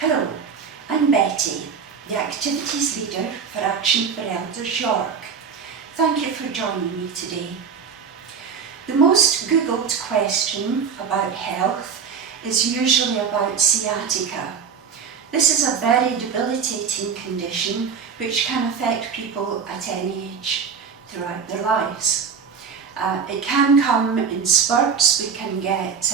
Hello, I'm Betty, the Activities Leader for Action for Elders York. Thank you for joining me today. The most Googled question about health is usually about sciatica. This is a very debilitating condition which can affect people at any age throughout their lives. It can come in spurts. We can get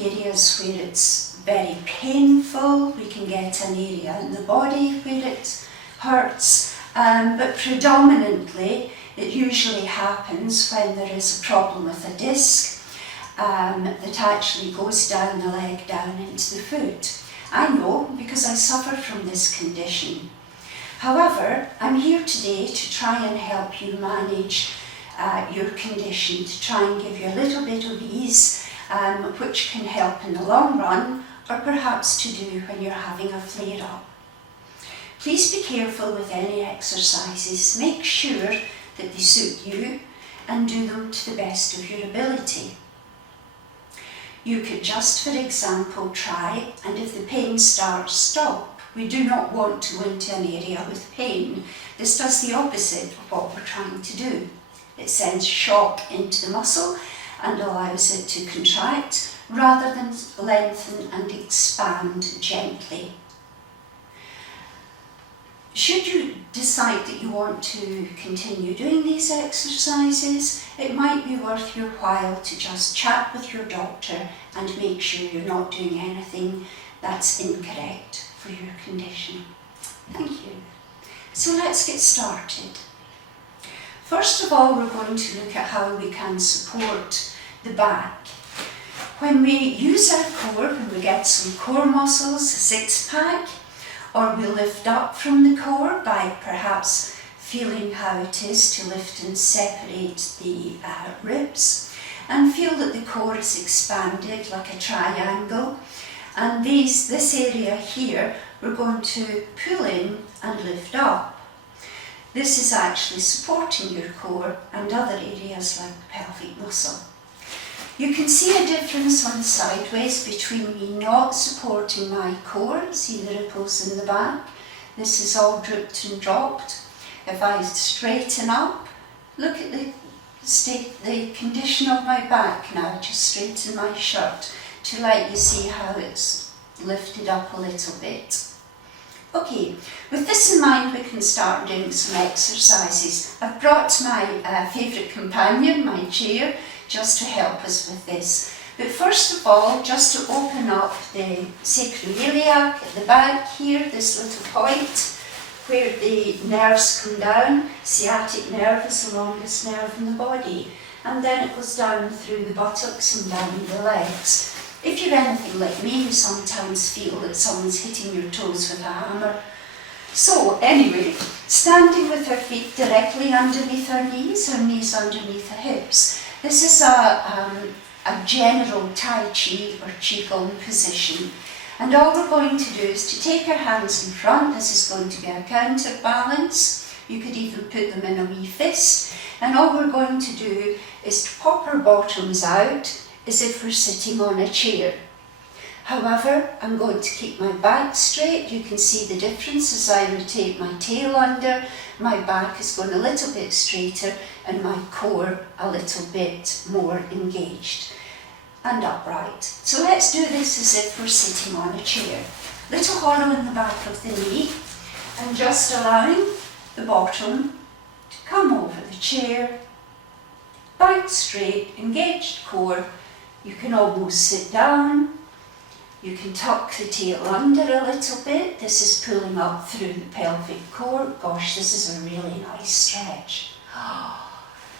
areas where it's very painful. We can get an area in the body where it hurts, but predominantly it usually happens when there is a problem with a disc that actually goes down the leg down into the foot. I know because I suffer from this condition. However, I'm here today to try and help you manage your condition, to try and give you a little bit of ease, which can help in the long run, or perhaps to do when you're having a flare-up. Please be careful with any exercises. Make sure that they suit you and do them to the best of your ability. You could just, for example, try, and if the pain starts, stop. We do not want to go into an area with pain. This does the opposite of what we're trying to do. It sends shock into the muscle and allows it to contract rather than lengthen and expand gently. Should you decide that you want to continue doing these exercises, it might be worth your while to just chat with your doctor and make sure you're not doing anything that's incorrect for your condition. Thank you. So let's get started. First of all, we're going to look at how we can support the back. When we use our core, when we get some core muscles, a six-pack, or we lift up from the core by perhaps feeling how it is to lift and separate the ribs, and feel that the core is expanded like a triangle. And this area here, we're going to pull in and lift up. This is actually supporting your core and other areas like the pelvic muscle. You can see a difference on the sideways between me not supporting my core. See the ripples in the back? This is all drooped and dropped. If I straighten up, look at the condition of my back now. Just straighten my shirt to let you see how it's lifted up a little bit. Okay, with this in mind, we can start doing some exercises. I've brought my favourite companion, my chair, just to help us with this. But first of all, just to open up the sacroiliac at the back here, this little point where the nerves come down. Sciatic nerve is the longest nerve in the body, and then it goes down through the buttocks and down the legs. If you're anything like me, you sometimes feel that someone's hitting your toes with a hammer. So anyway, standing with our feet directly underneath our knees underneath the hips. This is a general Tai Chi or Qigong position. And all we're going to do is to take our hands in front. This is going to be a counterbalance. You could even put them in a wee fist. And all we're going to do is to pop our bottoms out as if we're sitting on a chair. However, I'm going to keep my back straight. You can see the difference as I rotate my tail under. My back is going a little bit straighter and my core a little bit more engaged and upright. So let's do this as if we're sitting on a chair. Little hollow in the back of the knee, and just allowing the bottom to come over the chair, back straight, engaged core. You can almost sit down. You can tuck the tail under a little bit. This is pulling up through the pelvic core. Gosh, this is a really nice stretch.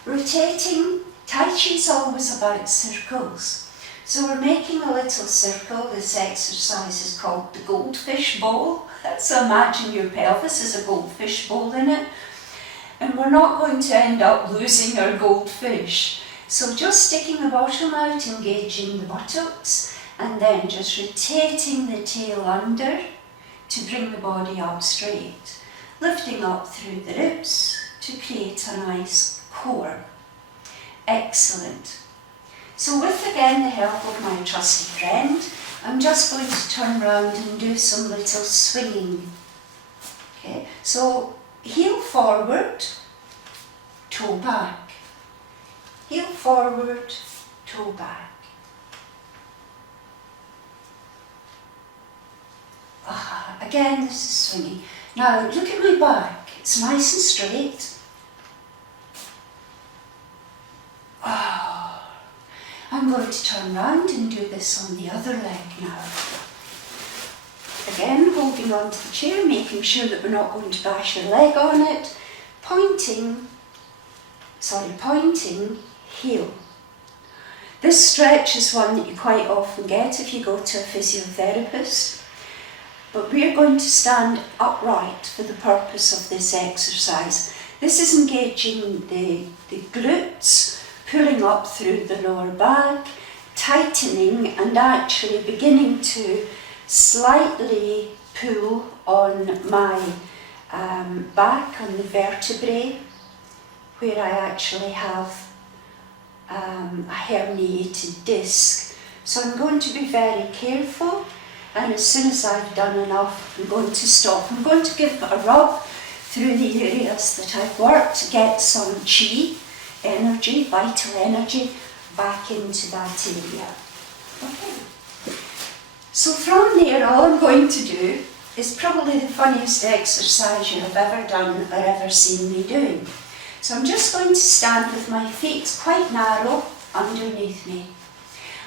Rotating. Tai Chi is always about circles. So we're making a little circle. This exercise is called the goldfish bowl. So imagine your pelvis is a goldfish bowl in it. And we're not going to end up losing our goldfish. So just sticking the bottom out, engaging the buttocks, and then just rotating the tail under to bring the body up straight. Lifting up through the ribs to create a nice core. Excellent. So with again the help of my trusty friend, I'm just going to turn round and do some little swinging. Okay, so heel forward, toe back. Heel forward, toe back. Again, this is swinging. Now look at my back. It's nice and straight. I'm going to turn round and do this on the other leg now. Again, holding on to the chair, making sure that we're not going to bash your leg on it. Pointing, heel. This stretch is one that you quite often get if you go to a physiotherapist. But we're going to stand upright for the purpose of this exercise. This is engaging the glutes, pulling up through the lower back, tightening and actually beginning to slightly pull on my back, on the vertebrae, where I actually have a herniated disc. So I'm going to be very careful, and as soon as I've done enough, I'm going to stop. I'm going to give a rub through the areas that I've worked to get some chi, energy, vital energy, back into that area. Okay. So from there, all I'm going to do is probably the funniest exercise you have ever done or ever seen me doing. So I'm just going to stand with my feet quite narrow underneath me.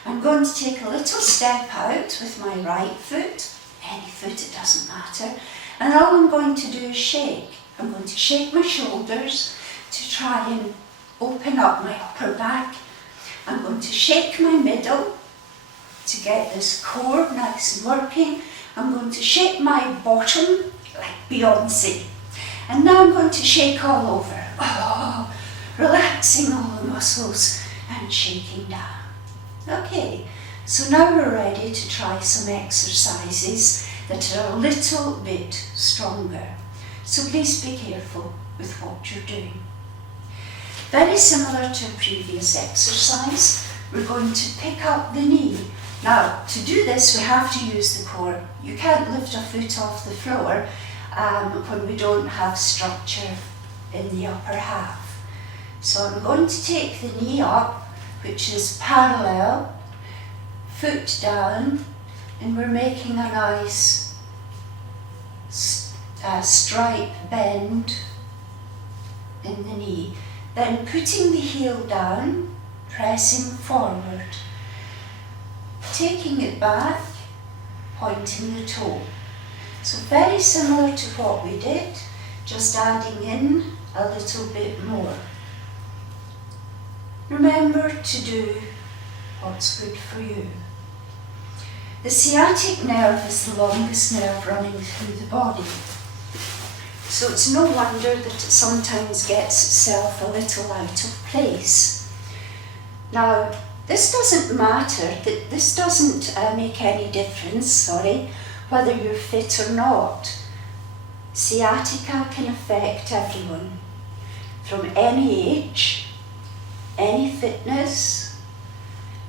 I'm going to take a little step out with my right foot, any foot, it doesn't matter, and all I'm going to do is shake. I'm going to shake my shoulders to try and open up my upper back. I'm going to shake my middle to get this core nice and working. I'm going to shake my bottom like Beyonce. And now I'm going to shake all over. Relaxing all the muscles and shaking down. Okay, so now we're ready to try some exercises that are a little bit stronger. So please be careful with what you're doing. Very similar to a previous exercise, we're going to pick up the knee. Now, to do this, we have to use the core. You can't lift a foot off the floor when we don't have structure in the upper half. So I'm going to take the knee up, which is parallel, foot down, and we're making a nice stripe bend in the knee. Then putting the heel down, pressing forward, taking it back, pointing the toe. So very similar to what we did, just adding in a little bit more. Remember to do what's good for you. The sciatic nerve is the longest nerve running through the body. So it's no wonder that it sometimes gets itself a little out of place. Now, this doesn't matter, this doesn't make any difference, whether you're fit or not. Sciatica can affect everyone, from any age, any fitness,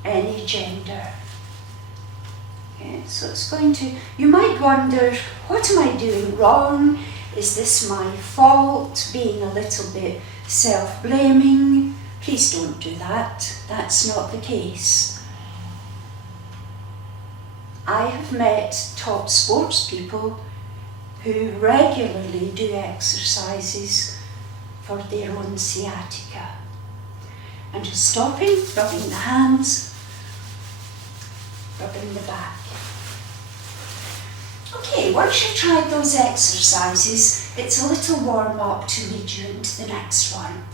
any gender. Okay, so it's going to, you might wonder, what am I doing wrong? Is this my fault? Being a little bit self-blaming? Please don't do that. That's not the case. I have met top sports people who regularly do exercises for their own sciatica. And just stopping, rubbing the hands, rubbing the back. Okay, once you've tried those exercises, it's a little warm up to lead you into the next one.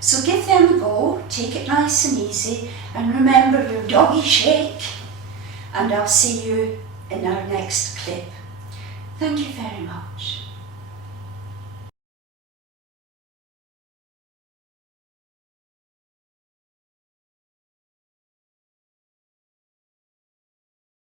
So give them a go, take it nice and easy, and remember your doggy shake, and I'll see you in our next clip. Thank you very much.